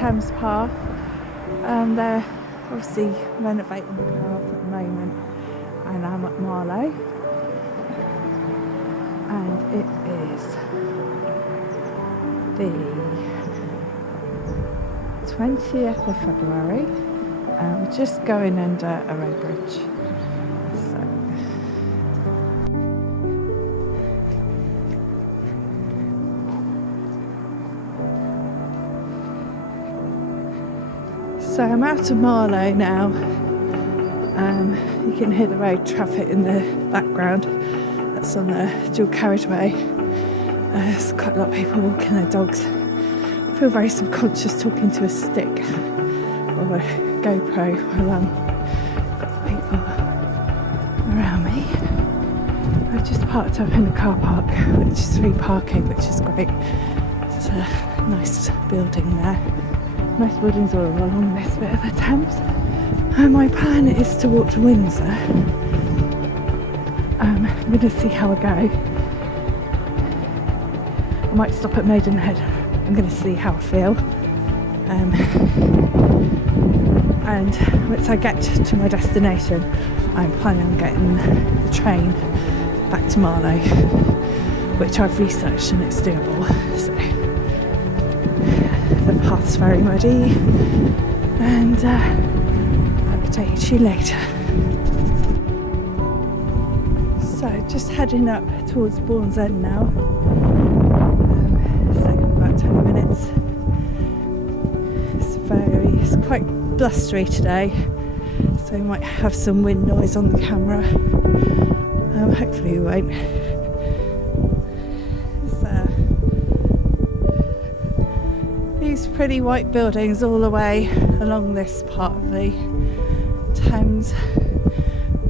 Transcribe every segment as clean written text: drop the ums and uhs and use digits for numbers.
Thames path, and they're obviously renovating the path at the moment, and I'm at Marlow, and it is the 20th of February. We're just going under a road bridge. So I'm out of Marlow now. You can hear the road traffic in the background. That's on the dual carriageway. There's quite a lot of people walking their dogs. I feel very subconscious talking to a stick or a GoPro while I've got the people around me. I've just parked up in the car park, which is free parking, which is great. It's a nice building there. Most buildings are along this bit of the Thames. And my plan is to walk to Windsor. I'm going to see how I go. I might stop at Maidenhead. I'm going to see how I feel. And once I get to my destination, I'm planning on getting the train back to Marlow, which I've researched and it's doable. So the path's very muddy, and I'll update you later. So just heading up towards Bourne's End now. It's taken about 20 minutes. It's quite blustery today, so we might have some wind noise on the camera. Hopefully we won't. These pretty white buildings all the way along this part of the Thames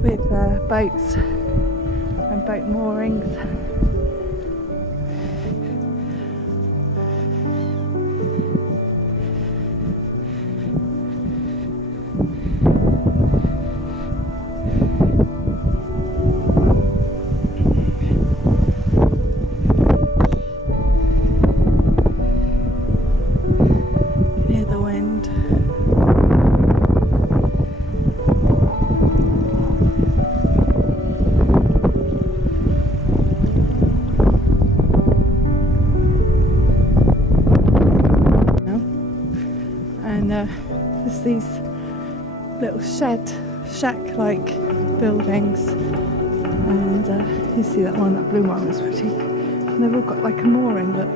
with boats and boat moorings. There's these little shack-like buildings, and you see that one, that blue one was pretty, and they've all got like a mooring, look.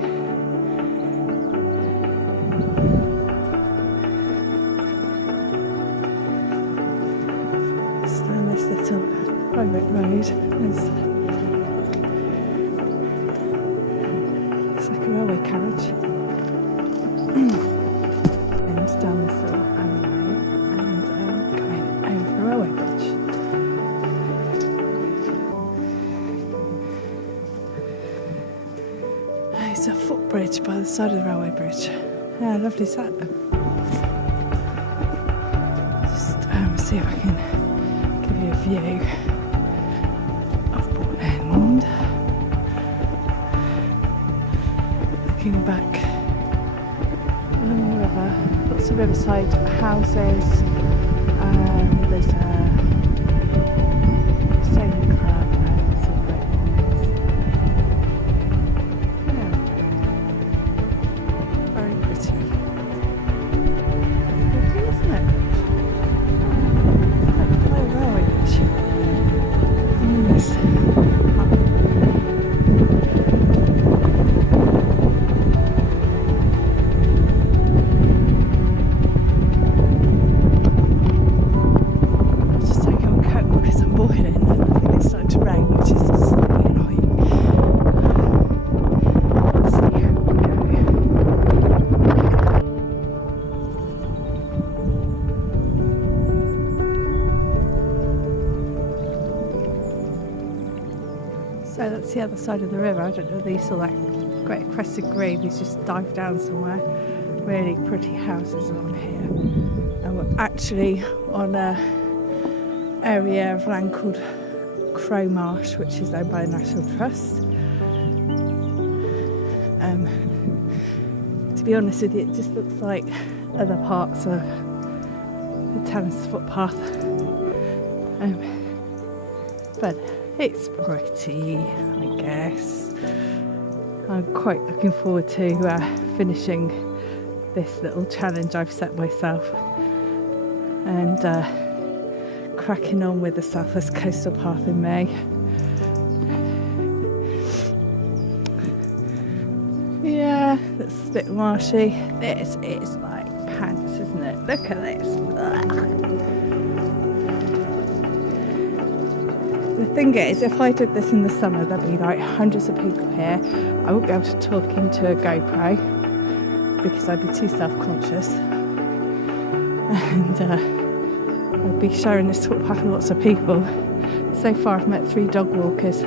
Just down this little private road, it's like a railway carriage. Down this little alleyway and going over the railway bridge. There's a footbridge by the side of the railway bridge. Yeah, lovely set. Just see if I can give you a view of Bourne End. Looking back along the river. Lots of riverside houses, there's a sailing club and some great ones. Yeah, very pretty. Pretty, isn't it? Like a railway bridge. Yes. So that's the other side of the river. I don't know whether you saw that great crested grave. He's just dived down somewhere. Really pretty houses along here. And we're actually on a area of land called Crow Marsh, which is owned by the National Trust. To be honest with you, it just looks like other parts of the Thames footpath. But it's pretty, I guess. I'm quite looking forward to finishing this little challenge I've set myself and cracking on with the Southwest Coastal Path in May. Yeah, it's a bit marshy. This is like pants, isn't it? Look at this. Ugh. The thing is, if I did this in the summer, there'd be like hundreds of people here. I wouldn't be able to talk into a GoPro because I'd be too self-conscious. And I'd be sharing this footpath with lots of people. So far I've met 3 dog walkers.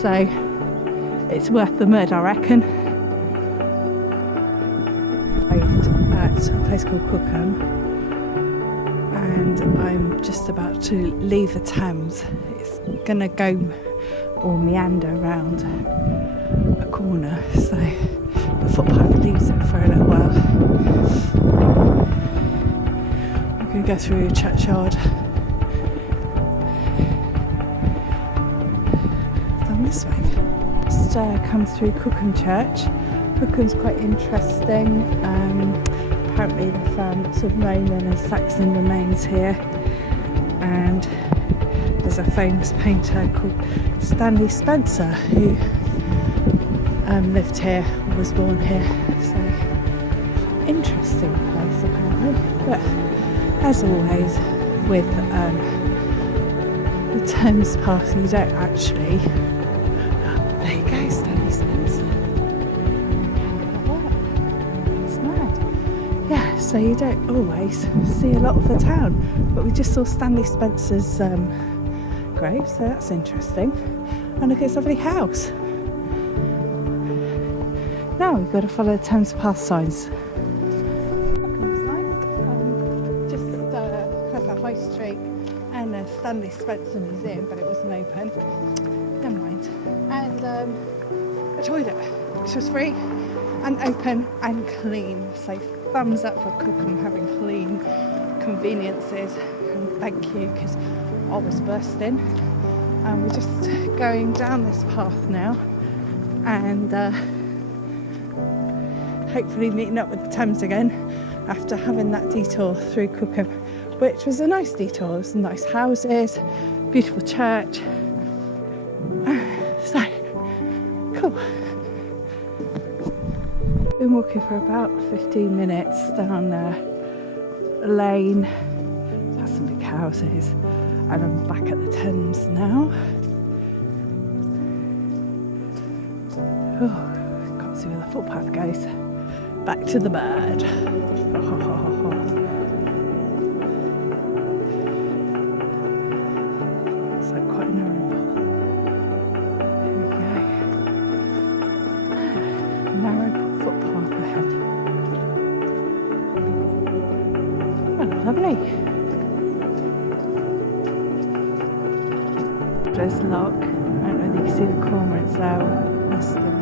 So it's worth the mud, I reckon. I'm at a place called Cookham and I'm just about to leave the Thames. It's going to go or meander around a corner, so the footpath leaves it for a little while. I'm going to go through a churchyard. Down this way. Just come through Cookham Church. Cookham's quite interesting. Apparently they found lots of Roman and Saxon remains here, and there's a famous painter called Stanley Spencer who lived here, was born here. So interesting place apparently. But as always with the Thames Path, you don't actually. There you go, Stanley Spencer. It's mad. Yeah, so you don't always see a lot of the town. But we just saw Stanley Spencer's grave, so that's interesting. And look at his lovely house. Now we've got to follow the Thames Path signs. Cookham's nice. Just has a high street and a Stanley Spencer museum, but it wasn't open. Never mind. And a toilet, which was free and open and clean. So thumbs up for Cookham having clean conveniences. And thank you, because I was bursting. And we're just going down this path now, and hopefully meeting up with the Thames again after having that detour through Cookham, which was a nice detour. There's some nice houses, beautiful church. So cool. Been walking for about 15 minutes down a lane. There's some big houses, and I'm back at the Thames now. Oh, can't see where the footpath goes. Back to the bird. It's like quite narrow. Here we go. Narrow footpath ahead. Oh, lovely. There's Lock. I don't know if you can see the cormorants there. Nesting.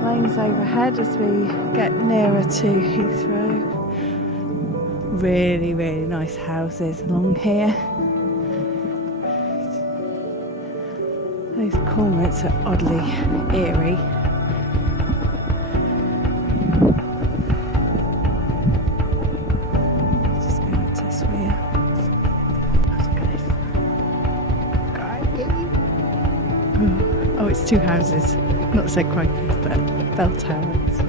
Planes overhead as we get nearer to Heathrow. Really, really nice houses along here. Those cormorants are oddly eerie. Just going to test for you. Look at this. Oh, it's 2 houses. Not so quite, but bell towers.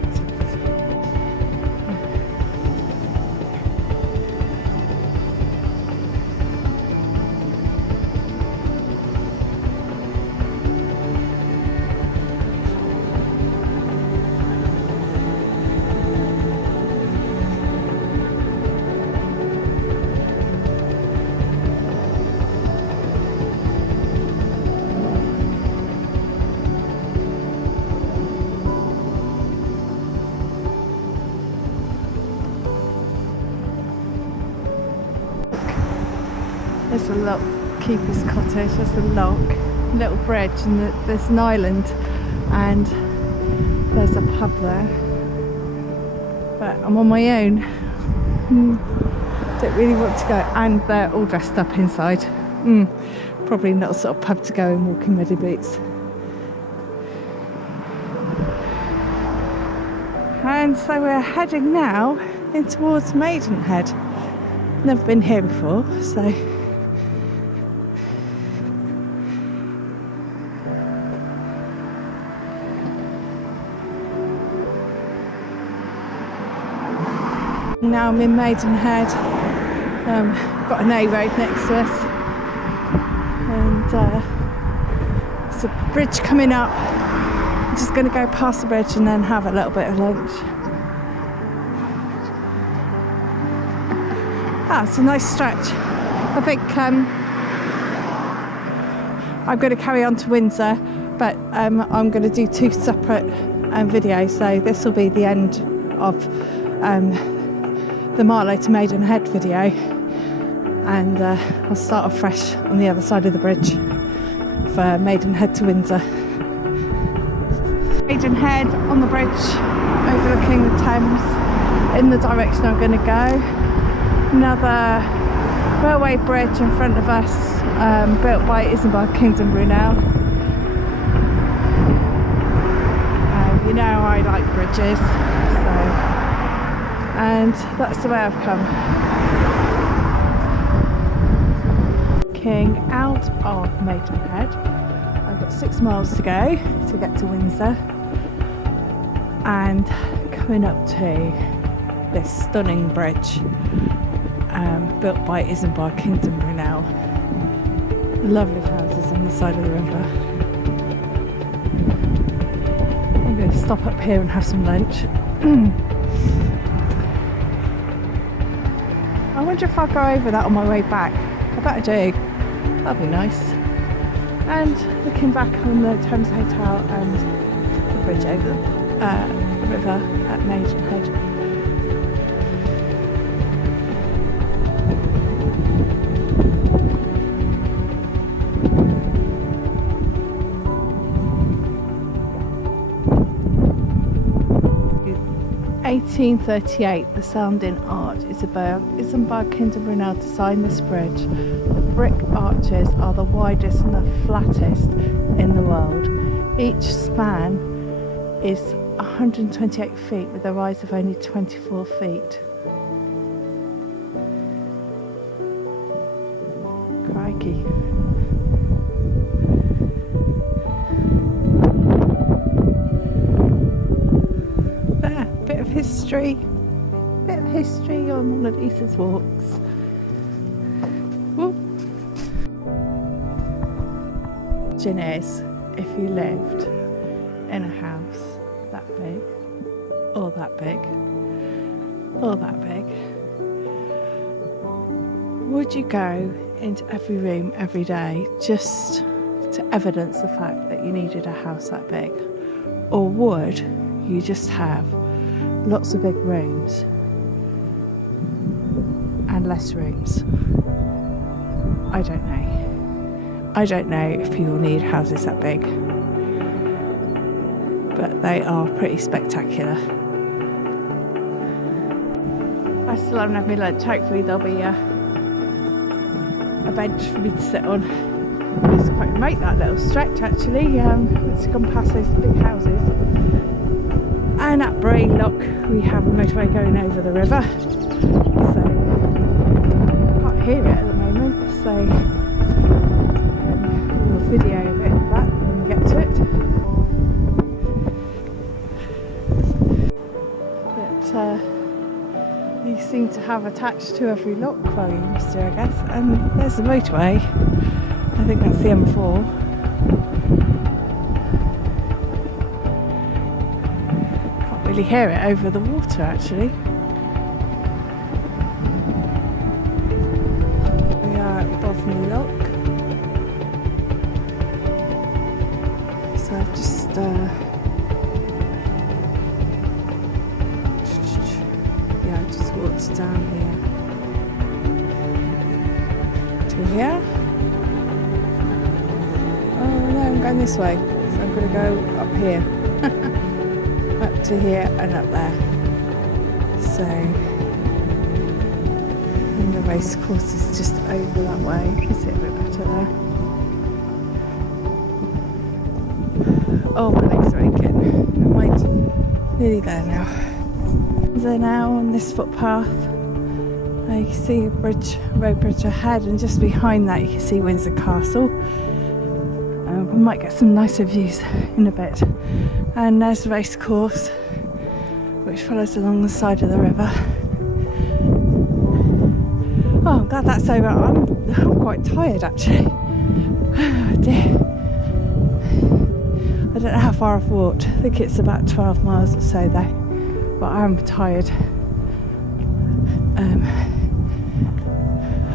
There's a lock, keeper's cottage, there's a lock, little bridge, and there's an island, and there's a pub there. but I'm on my own. Don't really want to go, and they're all dressed up inside. Probably not a sort of pub to go in walking muddy boots. And so we're heading now in towards Maidenhead. Never been here before, so now I'm in Maidenhead. Got an A road next to us, and there's a bridge coming up. I'm just going to go past the bridge and then have a little bit of lunch. It's a nice stretch. I think I'm going to carry on to Windsor, but I'm going to do 2 separate videos. So this will be the end of the Marlow to Maidenhead video, and I'll start off fresh on the other side of the bridge for Maidenhead to Windsor. Maidenhead on the bridge overlooking the Thames in the direction I'm going to go. Another railway bridge in front of us, built by Isambard Kingdom Brunel. You know I like bridges, so, and that's the way I've come. Walking out of Maidenhead, I've got 6 miles to go to get to Windsor, and coming up to this stunning bridge built by Isambard Kingdom Brunel. Lovely houses on the side of the river. I'm going to stop up here and have some lunch. I wonder if I'll go over that on my way back. I bet I do. That'd be nice. And looking back on the Thames Hotel and the bridge over the river at Maidenhead. 1838, the sounding arch Isambard Kingdom Brunel designed this bridge. The brick arches are the widest and the flattest in the world. Each span is 128 feet with a rise of only 24 feet. Crikey. Bit of history on one of Lisa's walks. Woo. Question is, if you lived in a house that big, or that big, or that big, would you go into every room every day just to evidence the fact that you needed a house that big? Or would you just have lots of big rooms and less rooms? I don't know. I don't know if people need houses that big, but they are pretty spectacular. I still haven't had my lunch. Hopefully there'll be a bench for me to sit on. It's quite remote, that little stretch actually. It's gone past those big houses. And at Bray Lock we have a motorway going over the river, so I can't hear it at the moment, so we'll video a bit of that when we get to it. But these seem to have attached to every lock, well you used to I guess, and there's the motorway. I think that's the M4. Hear it over the water actually. We are at Bothney Lock, so I've just I just walked down here to here. Oh no, I'm going this way, so I'm going to go up here. Up to here and up there. So, and the race course is just over that way. You can see it a bit better there. Oh, my legs are aching. I'm nearly there now. They're now on this footpath. You can see a road bridge ahead, and just behind that you can see Windsor Castle. We might get some nicer views in a bit. And there's the race course, which follows along the side of the river. Oh, I'm glad that's over. I'm quite tired actually. Oh dear. I don't know how far I've walked. I think it's about 12 miles or so though. But I'm tired.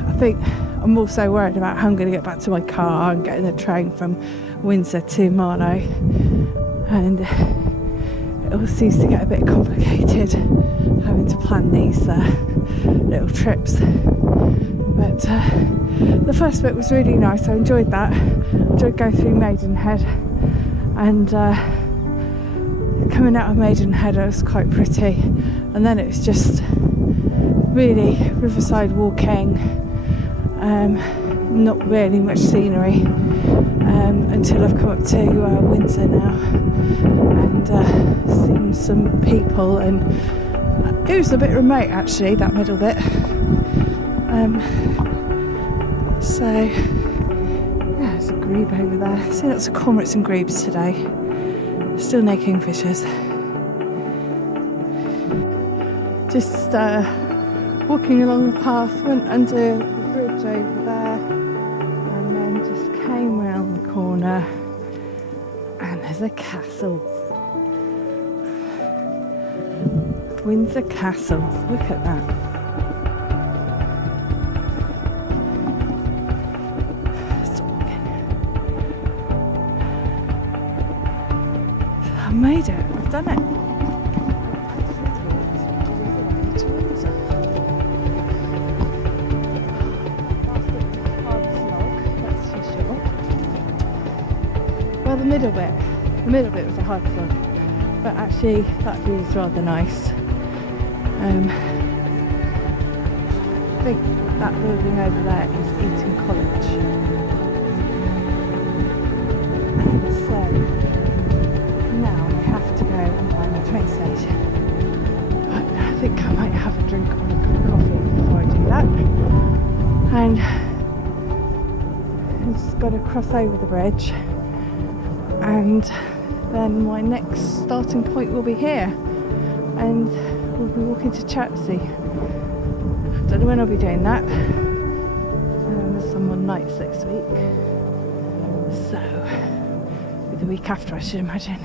I think I'm also worried about how I'm going to get back to my car and getting a train from Windsor to Marlow. And it all seems to get a bit complicated having to plan these little trips. But the first bit was really nice. I enjoyed that. I enjoyed going through Maidenhead, and coming out of Maidenhead it was quite pretty, and then it was just really riverside walking, not really much scenery until I've come up to Windsor now and seen some people, and it was a bit remote actually, that middle bit. So yeah, there's a grebe over there. See lots of cormorants and grebes today. Still no kingfishers. Just walking along the path, went under the bridge over there, and then just came round the corner, and there's a castle. Windsor Castle, look at that. I made it, I've done it. Well, the middle bit was a hard slog, but actually that view is rather nice. I think that building over there is Eton College. So now I have to go and find the train station. But I think I might have a drink or a cup of coffee before I do that. And I've just got to cross over the bridge, and then my next starting point will be here, and we'll be walking to Chertsey. Don't know when I'll be doing that. There's some on nights next week, so the week after I should imagine.